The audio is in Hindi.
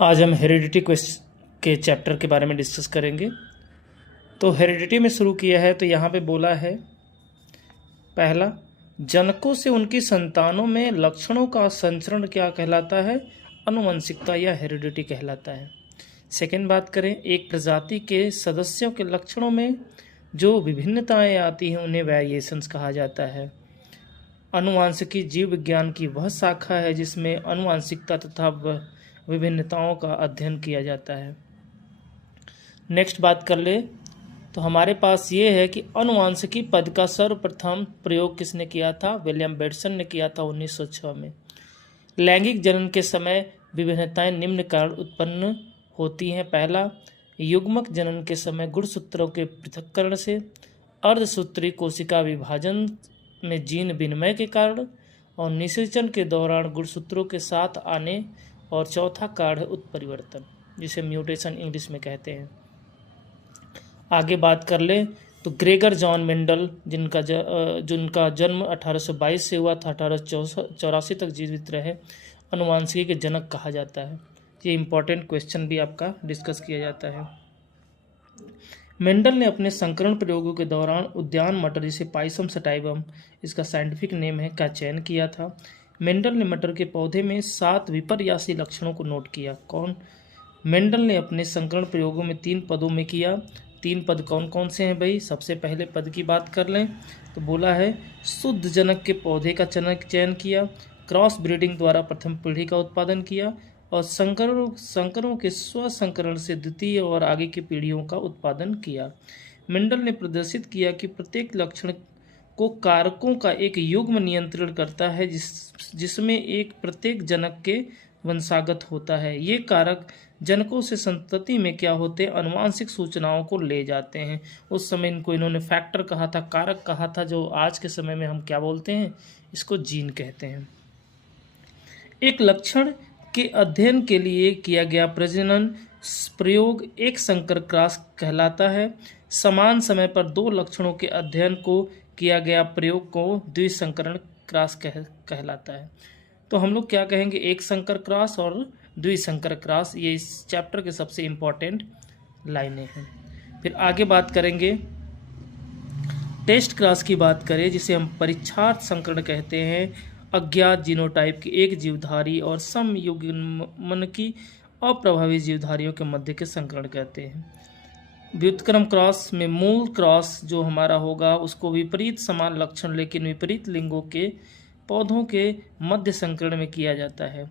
आज हम हेरिडिटी के चैप्टर के बारे में डिस्कस करेंगे। तो हेरिडिटी में शुरू किया है तो यहाँ पे बोला है पहला, जनकों से उनकी संतानों में लक्षणों का संचरण क्या कहलाता है? आनुवंशिकता या हेरिडिटी कहलाता है। सेकेंड बात करें, एक प्रजाति के सदस्यों के लक्षणों में जो विभिन्नताएं आती हैं उन्हें वेरिएशंस कहा जाता है। आनुवांशिकी जीव विज्ञान की वह शाखा है जिसमें आनुवांशिकता तथा विभिन्नताओं का अध्ययन किया जाता है। नेक्स्ट बात कर ले तो हमारे पास ये है कि आनुवांशिकी पद का सर्वप्रथम प्रयोग किसने किया था? विलियम बेटसन ने किया था 1906 में। लैंगिक जनन के समय विभिन्नताएं निम्न कारण उत्पन्न होती हैं। पहला, युग्मक जनन के समय गुणसूत्रों के पृथक्करण से, अर्धसूत्री कोशिका विभाजन में जीन विनिमय के कारण, और निषेचन के दौरान गुणसूत्रों के साथ आने, और चौथा कारण है उत्परिवर्तन, जिसे म्यूटेशन इंग्लिश में कहते हैं। आगे बात कर ले तो ग्रेगर जॉन मेंडल, जिनका जन्म 1822 से हुआ था, 1884 तक जीवित रहे, आनुवांशिकी के जनक कहा जाता है। ये इंपॉर्टेंट क्वेश्चन भी आपका डिस्कस किया जाता है। मेंडल ने अपने संकरण प्रयोगों के दौरान उद्यान मटर, जिसे पाइसम सटाइवम इसका साइंटिफिक नेम है, का चयन किया था। मेंडल ने मटर के पौधे में 7 विपर्यासी लक्षणों को नोट किया। कौन? मेंडल ने अपने संकरण प्रयोगों में 3 पदों में किया। 3 पद कौन कौन से हैं भाई? सबसे पहले पद की बात कर लें तो बोला है शुद्ध जनक के पौधे का चयन किया, क्रॉस ब्रीडिंग द्वारा प्रथम पीढ़ी का उत्पादन किया, और संकरों के स्वसंकरण से द्वितीय और आगे की पीढ़ियों का उत्पादन किया। मेंडल ने प्रदर्शित किया कि प्रत्येक लक्षण को कारकों का एक युग्म नियंत्रण करता है जिसमें एक प्रत्येक जनक के वंशागत होता है। ये कारक जनकों से संतति में क्या होते हैं? आनुवांशिक सूचनाओं को ले जाते हैं। उस समय इनको इन्होंने फैक्टर कहा था, कारक कहा था, जो आज के समय में हम क्या बोलते हैं? इसको जीन कहते हैं। एक लक्षण के अध्ययन के लिए किया गया प्रजनन प्रयोग एक संकर क्रॉस कहलाता है। समान समय पर 2 लक्षणों के अध्ययन को किया गया प्रयोग को द्विसंकरण क्रॉस कहलाता है। तो हम लोग क्या कहेंगे? एक संकर क्रॉस और द्विसंकर क्रॉस, ये इस चैप्टर के सबसे इम्पोर्टेंट लाइनें हैं। फिर आगे बात करेंगे टेस्ट क्रॉस की बात करें, जिसे हम परीक्षार्थ संकरण कहते हैं। अज्ञात जीनोटाइप के एक जीवधारी और समयुग्मन की अप्रभावी जीवधारियों के मध्य के संकरण कहते हैं। व्युत्क्रम क्रॉस में मूल क्रॉस जो हमारा होगा उसको विपरीत समान लक्षण लेकिन विपरीत लिंगों के पौधों के मध्य संकरण में किया जाता है।